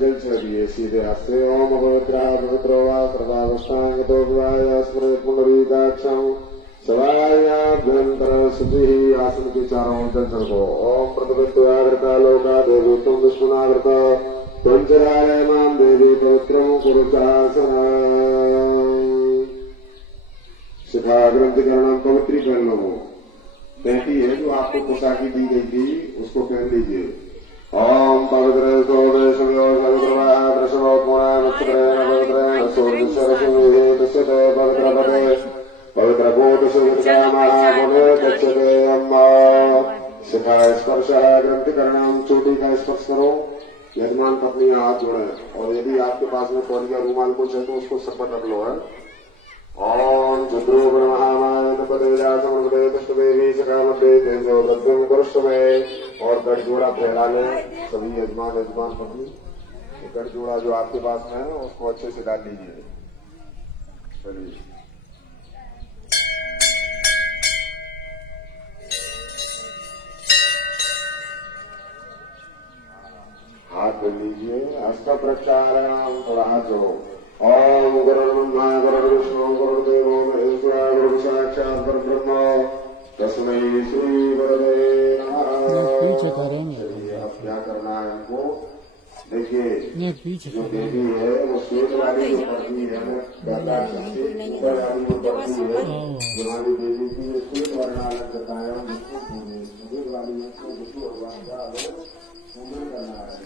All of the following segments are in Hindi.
जल चढ़िए सीधे हस्ते ओम पवित्र पवित्रो वा सर्वावस्थांगतो विवाय स्मृत पुंडरीकाक्षं सवायाभ्यंतर शुचि आसन के चारों ओर जल चढ़ो ओम प्रतिपत्तिवागृता लोका देवी तुम विष्णुनागृता पंचधारे मां देवी पवित्रं कुरुचासन शिखा ग्रंथिकरण पवित्रीकरण कहती है जो आपको पोशाकी दी गई थी उसको पहन लीजिए। ओम पवित्र सोमेशव्यो पवित्रवा वृषभो पुराण नक्षत्रेण पवित्रेण सोमशरसुहे दस्यते पवित्र पदे पवित्र कोट सुविद्या महापुणे दक्षते अम्मा शिखा स्पर्श ग्रंथिकरण चोटी का स्पर्श करो। यजमान पत्नी हाथ जोड़े और यदि आपके पास में तौलिया रूमाल कुछ है तो उसको सर पर रख लो है। ओम चंद्रो ब्रह्माय नपदे जासमृते दष्टदेवी सकामते तेजो दद्यम कुरुष्टमे और गठजोड़ा फैला ले सभी यजमान पत्नी गठजोड़ा जो आपके पास में है उसको अच्छे से डाल लीजिए। चलिए हाथ धो लीजिए। हस्त प्रचाराम थोड़ा हाथ जोड़ो। ओम गुरुर्ब्रह्मा गुरुर्विष्णु गुरुर्देवो महेश्वरः गुरु साक्षात् परब्रह्म तस्मै श्री गुरवे नमः। पीछे करेंगे अब क्या करना है हमको देखिए ये पीछे जो देवी है वो श्वेत वाली जो पत्नी है ऊपर वाली जो पत्नी है हमारी देवी की जो श्वेत वर्णालय करता है श्वेत वाली विष्णु भगवान का पूजन करना है।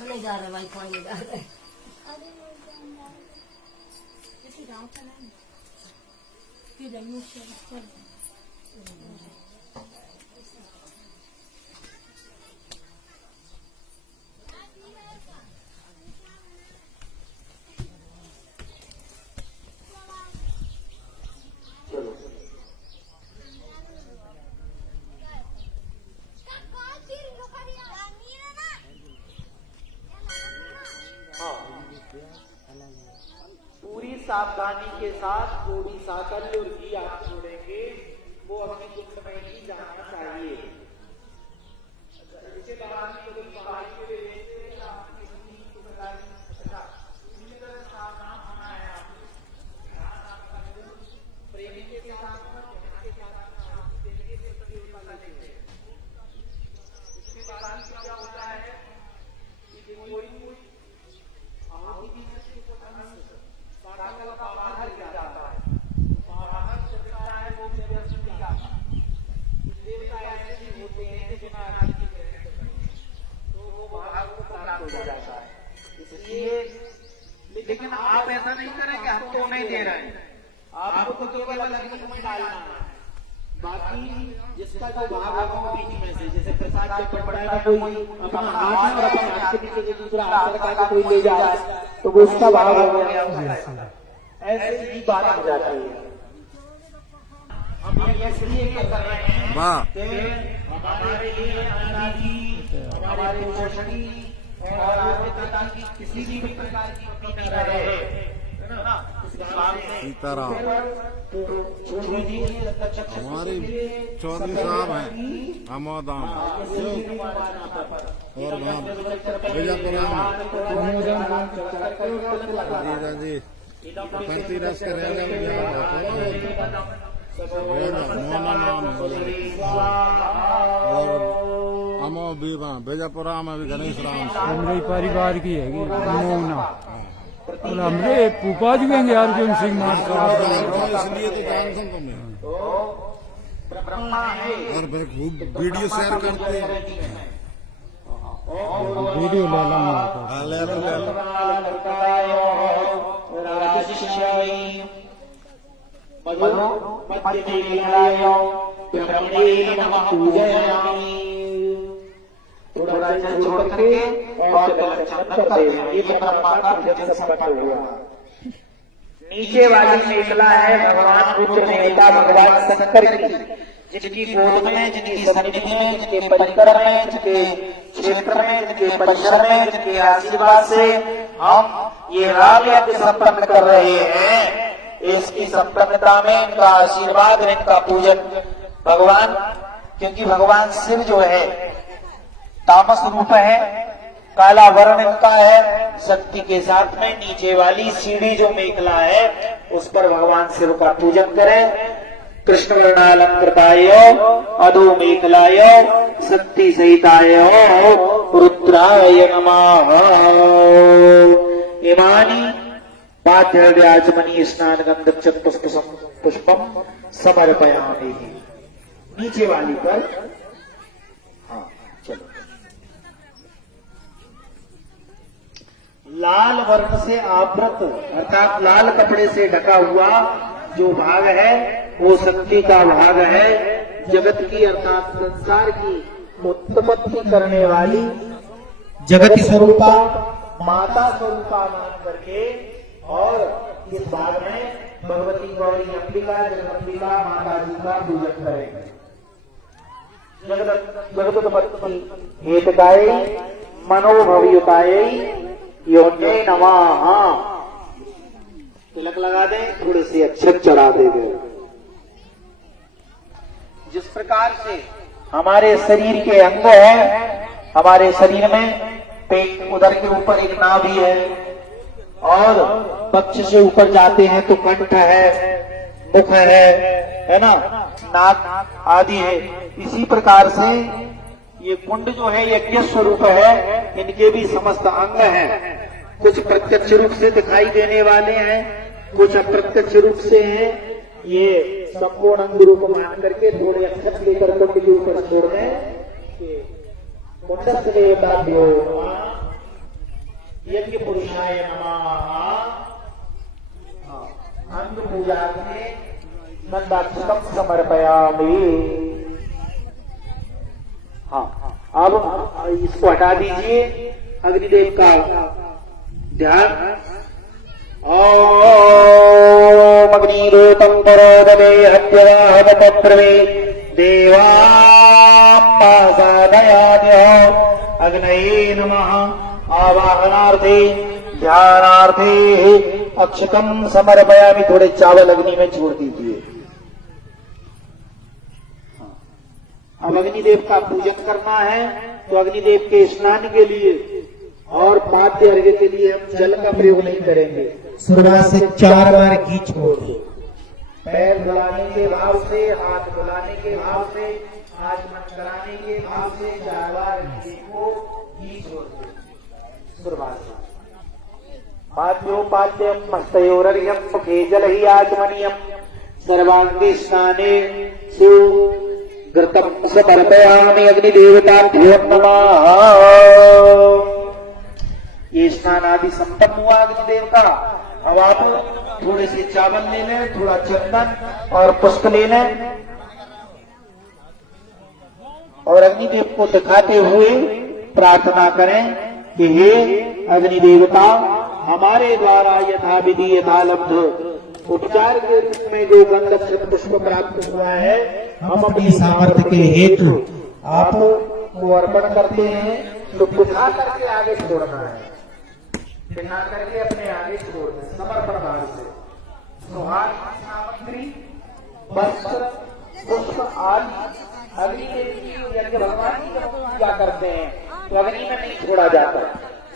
नहीं जा रहा भाई पानी डाल रहे पूरी सावधानी के साथ थोड़ी साकल्य और घी आप छोड़ेंगे वो अपने कुंड में ही जाना चाहिए। इसके बाद प्रेमी के साथ इसके बाद क्या होता है कि कोई बाहर जाता है बाहर चलता है वो देवता ऐसे ही होते हैं तो वो बाहर को प्राप्त हो जाता है। इसलिए लेकिन आप ऐसा नहीं करें कि हम तो नहीं दे रहे हैं, आपको तो केवल अग्नि में डालना है। बाकी जिसका जो भाग होगा बीच में से जैसे प्रसाद जब पड़ता है ना कोई अपना हाथ और अपने हाथ के नीचे दूसरा हाथ लगा के कोई ले जाए तो वो उसका भाग हो गया। ऐसे ही बात हो जाती है। हम ये इसलिए कर रहे हैं हमारे लिए हमारे पोषणी और आगे तक की किसी भी प्रकार की कमी न रहे। सीताराम हमारे चौधरी साहब हैं अमोदान और विजयपुरा जी धनतेरस के रेगा में मोना नाम और अमो भी बेजापुरा में भी गणेश राम हमरे परिवार की है मोना हमरे पुपा जी हैं यार जो सिंह मार इसलिए तो जान सुन तुम्हें और भाई खूब वीडियो शेयर करते हैं वीडियो ले ले नीचे वाली मेखला है भगवान रुद्र देवता भगवान शंकर की, जिनकी गोद में, जिनकी सन्निधि में, जिनके परिकर में, जिनके क्षेत्र में, जिनके परिसर में, जिनके आशीर्वाद से हम ये राम यज्ञ संपन्न कर रहे हैं। इसकी संपन्नता में इनका आशीर्वाद, इनका पूजन भगवान, क्योंकि भगवान शिव जो है तामस रूप है, काला वर्ण इनका है, शक्ति के साथ में नीचे वाली सीढ़ी जो मेखला है उस पर भगवान शिव का पूजन करें। कृष्ण वर्णालंकृतायो अधो मेखलायो शक्ति सहितायो रुद्राय नमः। इमानी पाठ्याचमनी स्नान गंधक्षत पुष्पम समर्पयामि। नीचे वाली पर लाल वर्ण से आवृत अर्थात लाल कपड़े से ढका हुआ जो भाग है वो शक्ति का भाग है। जगत की अर्थात संसार की उत्पत्ति करने वाली जगत स्वरूपा माता स्वरूपा मान करके और इस भाग में भगवती गौरी अंबिका जगदंबिका माता जी का पूजन करेंगे। जगदम्बी हेतुकाय मनोभवयुताय योन्ये नमः। तिलक लगा दें, थोड़े से अक्षत चढ़ा देंगे। जिस प्रकार से हमारे शरीर के अंग हैं, हमारे शरीर में पेट उदर के ऊपर एक नाभि है और पक्ष से ऊपर जाते हैं तो कंठ है, मुख है ना, नाक आदि है। इसी प्रकार से ये कुंड जो है यज्ञ स्वरूप है, इनके भी समस्त अंग हैं। कुछ प्रत्यक्ष रूप से दिखाई देने वाले हैं, कुछ अप्रत्यक्ष रूप से हैं। ये संपूर्ण अंग रूप मान करके थोड़े अक्षत लेकर कुंड के ऊपर छोड़ दें। कुंडस्थ देवताभ्यो यज्ञ पुरुषाय नमः। अंग पूजा में गंधाक्षतम समर्पयामि। हाँ, अब इसको हटा दीजिए। अग्निदेव का ध्यान। ओम अग्निरूपं परोदमे हत्यवाहवपप्रमे देवापासादयाद्यो अग्नये नमः। आवाहनार्थे ध्यानार्थे अक्षतम समर्पयामि। थोड़े चावल अग्नि में छोड़ दीजिए। अब अग्निदेव का पूजन करना है तो अग्निदेव के स्नान के लिए और पाद्य अर्घ्य के लिए हम जल का प्रयोग नहीं करेंगे। शुरुआत से 4 बार घी छोड़ दो। पैर धुलाने के भाव से, हाथ धुलाने के भाव से, आचमन कराने के भाव से 4 बार घी छोड़ दो। शुरुआत से पाद्योपाद्यम हस्तयोरर्घ्यम मुखे जल ही आचमनीयम सर्वांगे स्नाने सु घृतम समर्पयामि अग्निदेवताभ्यो नमः। ये स्नान आदि संपन्न हुआ अग्निदेव का। अब आप थोड़े से चावल ले लें, थोड़ा चंदन और पुष्प ले लें और अग्निदेव को दिखाते हुए प्रार्थना करें कि हे अग्निदेवता, हमारे द्वारा यथाविधि यथालब्ध उपचार के रूप में जो गंधक्षत पुष्प प्राप्त हुआ है, हम अपनी सामर्थ्य के हेतु आपको अर्पण करते हैं। तो पिता करके आगे छोड़ना है, पिता करके अपने आगे छोड़ दें समर्पण भाव से। सुहाग सामग्री वस्त्र पुष्प आदि अग्निदेव की यज्ञ भगवान की जब पूजा करते हैं तो अग्नि में नहीं छोड़ा जाता।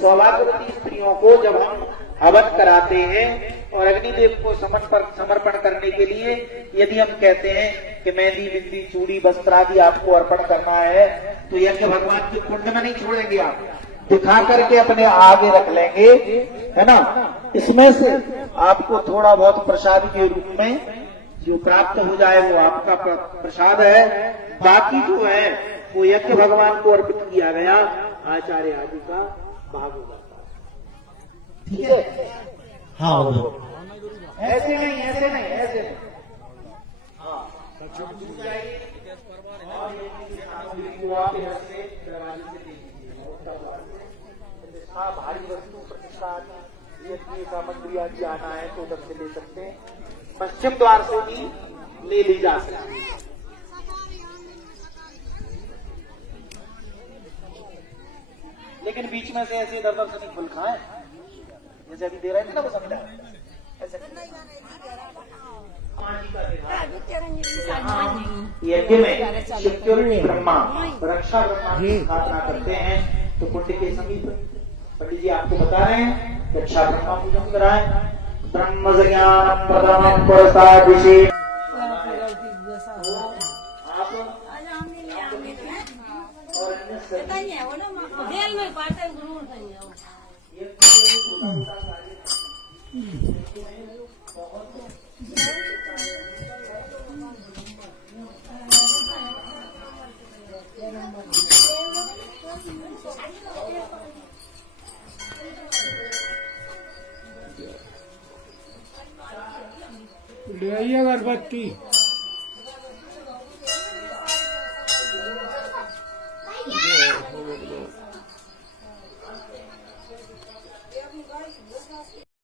सौभाग्यवती स्त्रियों को जब हम हवन कराते हैं और अग्निदेव को समर्पण करने के लिए यदि हम कहते हैं कि मेहंदी बिंदी चूड़ी वस्त्र आदि आपको अर्पण करना है, तो यज्ञ भगवान के कुंड में नहीं छोड़ेंगे, आप दिखा करके अपने आगे रख लेंगे, है ना। इसमें से आपको थोड़ा बहुत प्रसाद के रूप में जो प्राप्त हो जाए वो आपका प्रसाद है। बाकी जो है वो यज्ञ भगवान को अर्पित किया गया आचार्य आदि का भाग हो जाता है। ठीक है, हाँ ऐसे नहीं, ऐसे नहीं, ऐसे नहीं। हाँ, भारी वस्तु प्रतिष्ठा आदि सामग्री आदि आना है तो उधर से ले सकते हैं, पश्चिम द्वार से भी ले ली जा सकती है। लेकिन बीच में से ऐसे इधर से नहीं फुल खाए, जैसे अभी दे रहे थे ना वो समझा ऐसे। यज्ञ में सिक्योरिटी ब्रह्मा, रक्षा ब्रह्मा की स्थापना करते हैं, तो कुंड के समीप पंडित जी आपको बता रहे हैं रक्षा ब्रह्मा पूजन कराए। ब्रह्म ज्ञान प्रथम पुरस्ताभिषेक जेल में पाटे गुरु ले आइए अगरबत्ती।